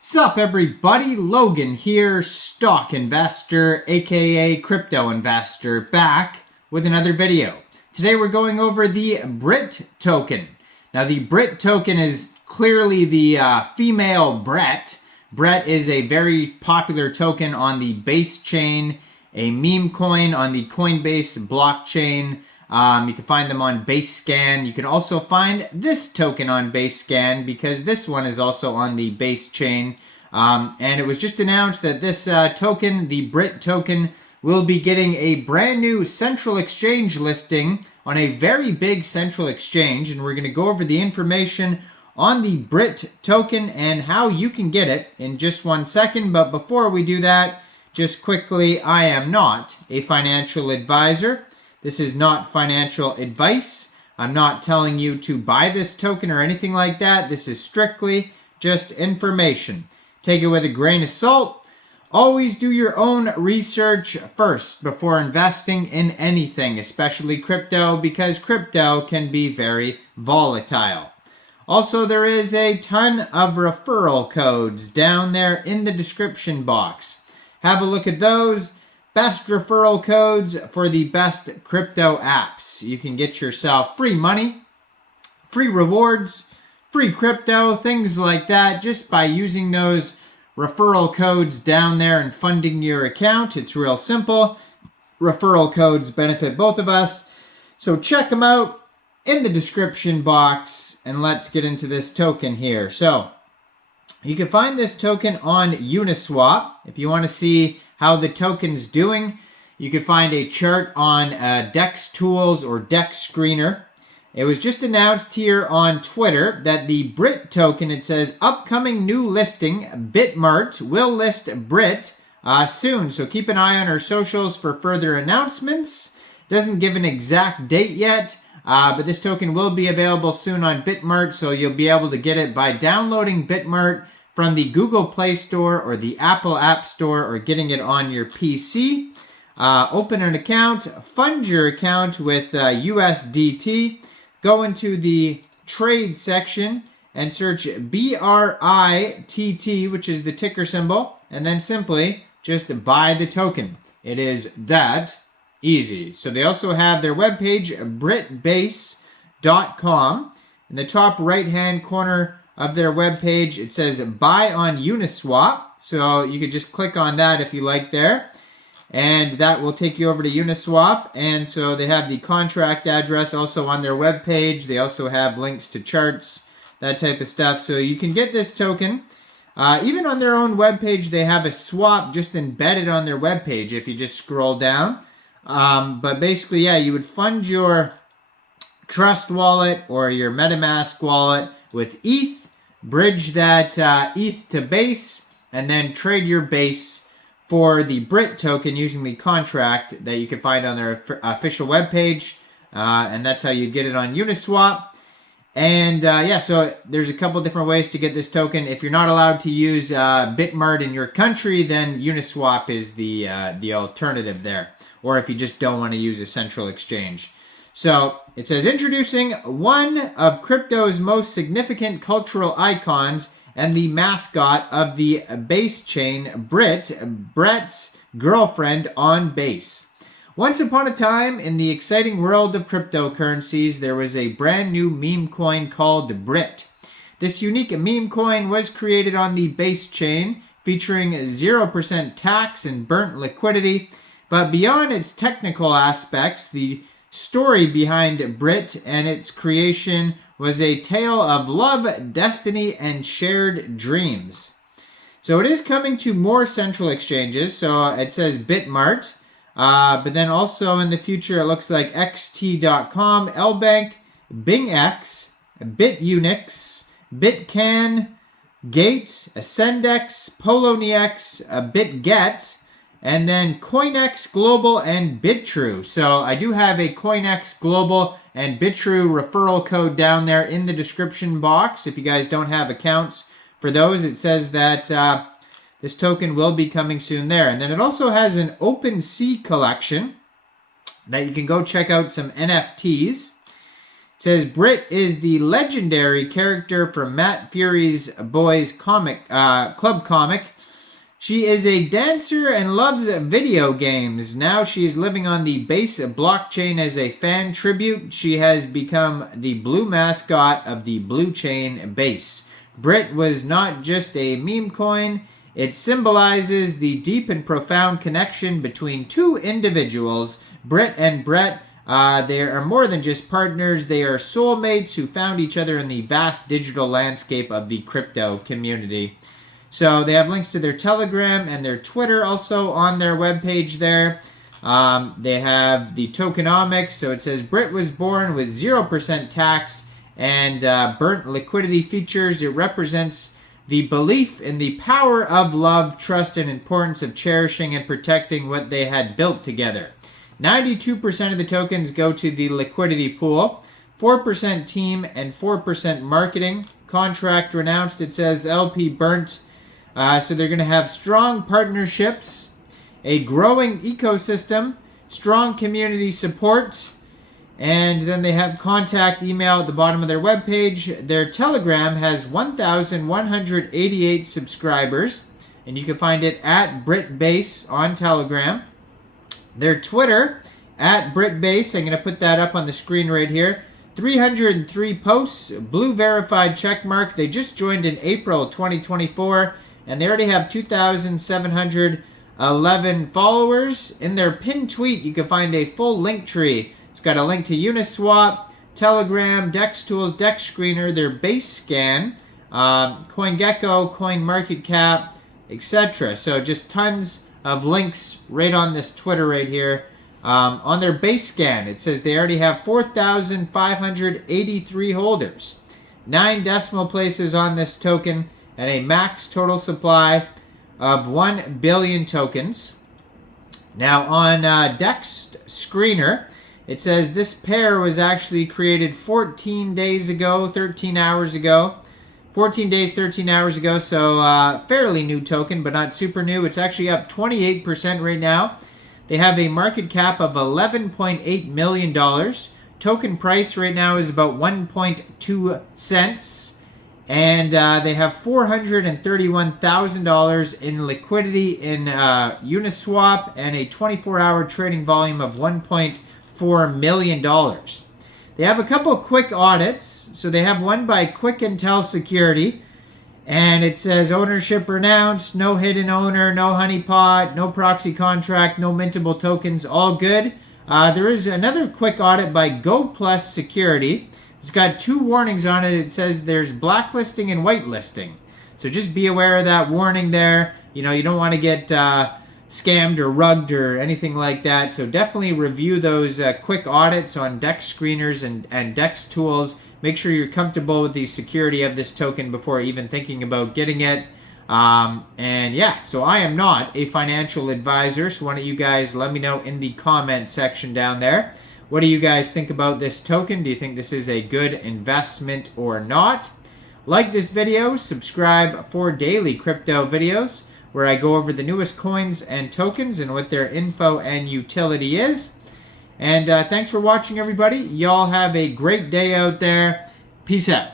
Sup everybody, Logan here, stock investor, aka crypto investor, back with another video. Today we're going over the Brit token. Now the Brit token is clearly the female Britt. Brit is a very popular token on the Basechain, a meme coin on the Coinbase blockchain. You can find them on Basescan. You can also find this token on Basescan because this one is also on the Basechain. And it was just announced that this token, the Brit token, will be getting a brand new central exchange listing on a very big central exchange. And we're going to go over the information on the Brit token and how you can get it in just 1 second. But before we do that, just quickly, I am not a financial advisor. This is not financial advice. I'm not telling you to buy this token or anything like that. This is strictly just information. Take it with a grain of salt. Always do your own research first before investing in anything, especially crypto, because crypto can be very volatile. Also, there is a ton of referral codes down there in the description box. Have a look at those. Best referral codes for the best crypto apps. You can get yourself free money, free rewards, free crypto, things like that, just by using those referral codes down there and funding your account. It's real simple. Referral codes benefit both of us. So check them out in the description box, and let's get into this token here. So you can find this token on Uniswap. If you want to see how the token's doing, you can find a chart on DEX Tools or DEX Screener. It was just announced here on Twitter that the Brit token, it says, upcoming new listing, Bitmart will list Brit soon. So keep an eye on our socials for further announcements. Doesn't give an exact date yet, but this token will be available soon on Bitmart, so you'll be able to get it by downloading Bitmart from the Google Play Store or the Apple App Store, or getting it on your PC. Open an account, fund your account with USDT, go into the trade section and search BRITT, which is the ticker symbol, and then simply just buy the token. It is that easy. So they also have their webpage, britbase.com. In the top right-hand corner of their webpage, it says buy on Uniswap. So you could just click on that if you like there. And that will take you over to Uniswap. And so they have the contract address also on their webpage. They also have links to charts, that type of stuff. So you can get this token. Even on their own webpage, they have a swap just embedded on their webpage if you just scroll down. But basically, yeah, you would fund your Trust wallet or your MetaMask wallet with ETH, bridge that ETH to Base, and then trade your Base for the Brit token using the contract that you can find on their official webpage. And that's how you get it on Uniswap. And yeah, so there's a couple different ways to get this token. If you're not allowed to use Bitmart in your country, then Uniswap is the alternative there. Or if you just don't want to use a central exchange. So it says, introducing one of crypto's most significant cultural icons and the mascot of the Basechain, Brit, Brett's girlfriend on Base. Once upon a time, in the exciting world of cryptocurrencies, there was a brand new meme coin called Brit. This unique meme coin was created on the Basechain, featuring 0% tax and burnt liquidity. But beyond its technical aspects, the story behind Brit and its creation was a tale of love, destiny, and shared dreams. So it is coming to more central exchanges. So it says Bitmart, but then also in the future it looks like xt.com, LBank, BingX, BitUnix, Bitcan, Gate, Ascendex, Poloniex, BitGet, and then CoinEx Global and BITRUE. So I do have a CoinEx Global and BITRUE referral code down there in the description box. If you guys don't have accounts for those, it says that this token will be coming soon there. And then it also has an OpenSea collection that you can go check out some NFTs. It says Brit is the legendary character from Matt Furie's Boys Club comic. She is a dancer and loves video games. Now she is living on the Base blockchain as a fan tribute. She has become the blue mascot of the blue chain Base. Brit was not just a meme coin. It symbolizes the deep and profound connection between two individuals, Brit and Brett. They are more than just partners. They are soulmates who found each other in the vast digital landscape of the crypto community. So they have links to their Telegram and their Twitter also on their webpage there. They have the Tokenomics. So it says Brit was born with 0% tax and burnt liquidity features. It represents the belief in the power of love, trust, and importance of cherishing and protecting what they had built together. 92% of the tokens go to the liquidity pool, 4% team, and 4% marketing. Contract renounced, it says LP burnt. So they're going to have strong partnerships, a growing ecosystem, strong community support, and then they have contact email at the bottom of their webpage. Their Telegram has 1,188 subscribers, and you can find it at BritBase on Telegram. Their Twitter, at BritBase, I'm going to put that up on the screen right here. 303 posts, blue verified check mark. They just joined in April 2024, and they already have 2,711 followers. In their pinned tweet, you can find a full link tree. It's got a link to Uniswap, Telegram, Dex Tools, Dex Screener, their Basescan, CoinGecko, CoinMarketCap, etc. So just tons of links right on this Twitter right here. On their Basescan, it says they already have 4,583 holders. 9 decimal places on this token, and a max total supply of 1 billion tokens. Now on Dex Screener, it says this pair was actually created 14 days ago, 13 hours ago. 14 days, 13 hours ago, so fairly new token, but not super new. It's actually up 28% right now. They have a market cap of $11.8 million. Token price right now is about 1.2 cents. And they have $431,000 in liquidity in Uniswap and a 24-hour trading volume of $1.4 million. They have a couple quick audits. So they have one by Quick Intel Security. And it says ownership renounced, no hidden owner, no honeypot, no proxy contract, no mintable tokens, all good. There is another quick audit by GoPlus Security. It's got 2 warnings on it. It says there's blacklisting and whitelisting. So just be aware of that warning there. You know, you don't want to get scammed or rugged or anything like that. So definitely review those quick audits on Dex Screeners and Dex Tools. Make sure you're comfortable with the security of this token before even thinking about getting it. And yeah, so I am not a financial advisor. So why don't you guys let me know in the comment section down there. What do you guys think about this token? Do you think this is a good investment or not? Like this video, subscribe for daily crypto videos where I go over the newest coins and tokens and what their info and utility is. And thanks for watching, everybody. Y'all have a great day out there. Peace out.